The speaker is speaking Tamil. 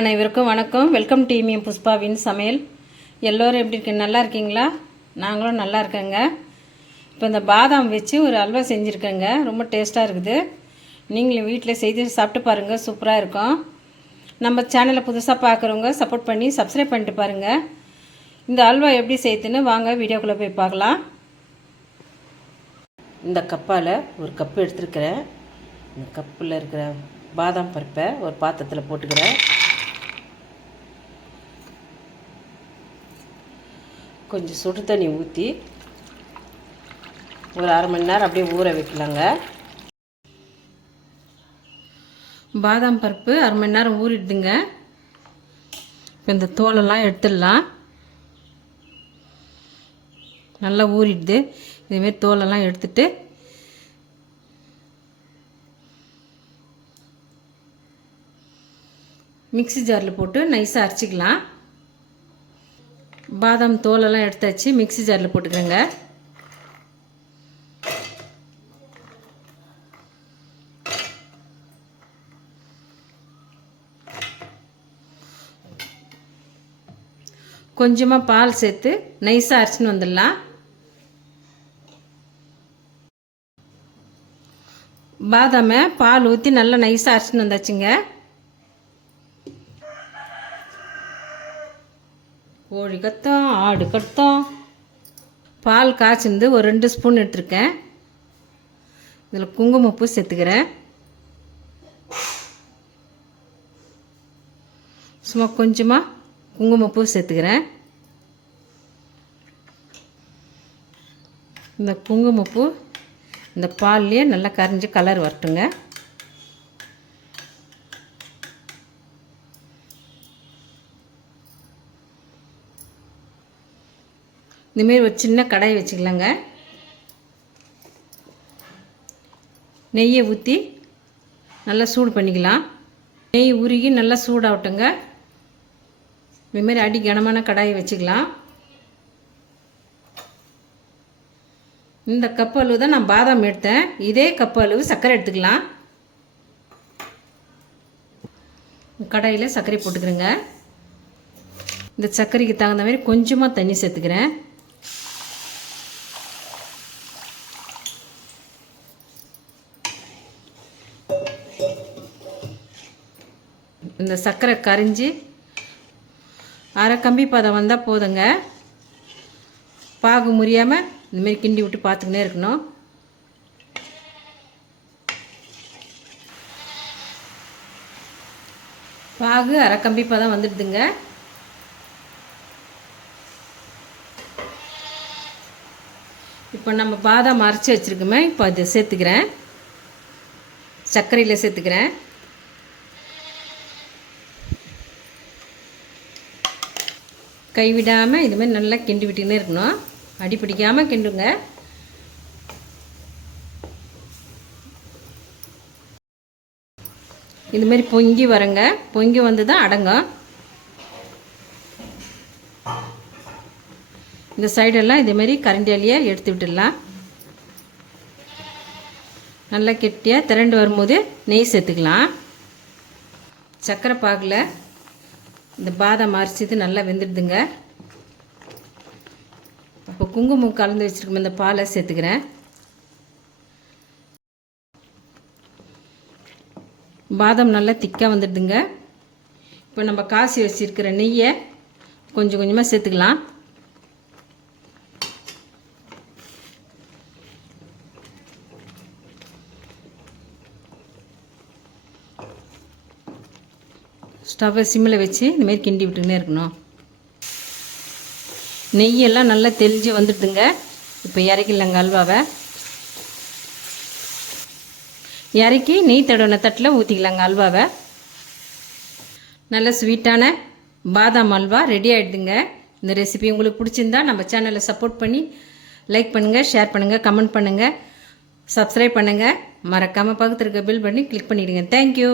அனைவருக்கும் வணக்கம். வெல்கம் டீமியம் புஷ்பாவின் சமையல். எல்லோரும் எப்படி இருக்கீங்க? நல்லா இருக்கீங்களா? நாங்களும் நல்லா இருக்கேங்க. இப்போ இந்த பாதாம் வச்சு ஒரு அல்வா செஞ்சுருக்கேங்க. ரொம்ப டேஸ்ட்டாக இருக்குது. நீங்களும் வீட்டில் செய்து சாப்பிட்டு பாருங்கள். சூப்பராக இருக்கும். நம்ம சேனலை புதுசாக பார்க்குறவங்க சப்போர்ட் பண்ணி சப்ஸ்கிரைப் பண்ணிட்டு பாருங்கள். இந்த அல்வா எப்படி செய்யுதுன்னு வாங்க வீடியோக்குள்ளே போய் பார்க்கலாம். இந்த கப்பால் ஒரு கப்பு எடுத்துருக்கிறேன். இந்த கப்பில் இருக்கிற பாதாம் பருப்பை ஒரு பாத்திரத்தில் போட்டுக்கிறேன். கொஞ்சம் சுடு தண்ணி ஊற்றி ஒரு அரை மணி நேரம் அப்படியே ஊற வைக்கலாங்க. பாதாம் பருப்பு அரை மணி நேரம் ஊறிடுதுங்க. இப்போ இந்த தோலெல்லாம் எடுத்துடலாம். நல்லா ஊறிடுது. இதேமாரி தோலெல்லாம் எடுத்துட்டு மிக்ஸி ஜாரில் போட்டு நைஸாக அரைச்சிக்கலாம். பாதாம் தோலெல்லாம் எடுத்தாச்சு. மிக்ஸி ஜாரில் போட்டுக்கிறேங்க. கொஞ்சமாக பால் சேர்த்து நைஸாக அரைச்சின்னு வந்துடலாம். பாதாமை பால் ஊற்றி நல்லா நைஸாக அரைச்சின்னு வந்தாச்சுங்க. கோழி கத்தம், ஆடு கத்தம். பால் காய்ச்சிருந்து ஒரு 2 ஸ்பூன் எடுத்துருக்கேன். இதில் குங்குமப்பூ சேர்த்துக்கிறேன். சும்மா கொஞ்சமாக குங்குமப்பூ சேர்த்துக்கிறேன். இந்த குங்குமப்பூ இந்த பால்லையே நல்லா கரைஞ்சி கலர் வரட்டுங்க. இந்தமாரி ஒரு சின்ன கடாய் வச்சுக்கலாங்க. நெய்யை ஊற்றி நல்லா சூடு பண்ணிக்கலாம். நெய் உருகி நல்லா சூடாகட்டுங்க. இதுமாரி அடி கனமான கடாயை வச்சுக்கலாம். இந்த கப் அளவு தான் நான் பாதாம் எடுத்தேன். இதே கப் அளவு சர்க்கரை எடுத்துக்கலாம். கடாயில் சர்க்கரை போட்டுக்கிறேங்க. இந்த சர்க்கரைக்கு தகுந்த மாதிரி கொஞ்சமாக தண்ணி சேர்த்துக்கிறேன். இந்த சர்க்கரை கரைஞ்சி அரை கம்பி பதம் வந்தால் போதுங்க. பாகு முறியாமல் இந்தமாரி கிண்டி விட்டு பார்த்துக்கினே இருக்கணும். பாகு அரை கம்பி பதம் வந்துடுதுங்க. இப்போ நம்ம பாதாம் அரைச்சி வச்சுருக்கோமே, இப்போ அதை சேர்த்துக்கிறேன். சர்க்கரையில் சேர்த்துக்கிறேன். கைவிடாமல் இதுமாதிரி நல்லா கிண்டி விட்டுக்கினே இருக்கணும். அடி பிடிக்காமல் கிண்டுங்க. இதுமாரி பொங்கி வரங்க. பொங்கி வந்து தான் அடங்கும். இந்த சைடெல்லாம் இதேமாரி கரண்டியாலேயே எடுத்து விட்டுடலாம். நல்லா கெட்டியாக திரண்டு வரும்போது நெய் சேர்த்துக்கலாம். சர்க்கரை பாகில் இந்த பாதாம் அரைச்சது நல்லா வெந்துடுதுங்க. இப்போ குங்குமம் கலந்து வச்சுருக்கோம். இந்த பாலை சேர்த்துக்கிறேன். பாதாம் நல்லா திக்காக வந்துடுதுங்க. இப்போ நம்ம காசி வச்சுருக்கிற நெய்யை கொஞ்சம் கொஞ்சமாக சேர்த்துக்கலாம். ஸ்டவ்வை சிம்மில் வச்சு இந்தமாரி கிண்டி விட்டுக்கினே இருக்கணும். நெய்யெல்லாம் நல்லா தெளிஞ்சு வந்துடுதுங்க. இப்போ இறக்கிடலாங்க அல்வாவை. இறக்கி நெய் தடவின தட்டில் ஊற்றிக்கலாங்க அல்வாவை. நல்ல ஸ்வீட்டான பாதாம் அல்வா ரெடி ஆகிடுதுங்க. இந்த ரெசிபி உங்களுக்கு பிடிச்சிருந்தா நம்ம சேனலை சப்போர்ட் பண்ணி லைக் பண்ணுங்கள், ஷேர் பண்ணுங்கள், கமெண்ட் பண்ணுங்கள், சப்ஸ்கிரைப் பண்ணுங்கள். மறக்காமல் பக்கத்தில் இருக்க பில் பண்ணி கிளிக் பண்ணிவிடுங்க. தேங்க்யூ.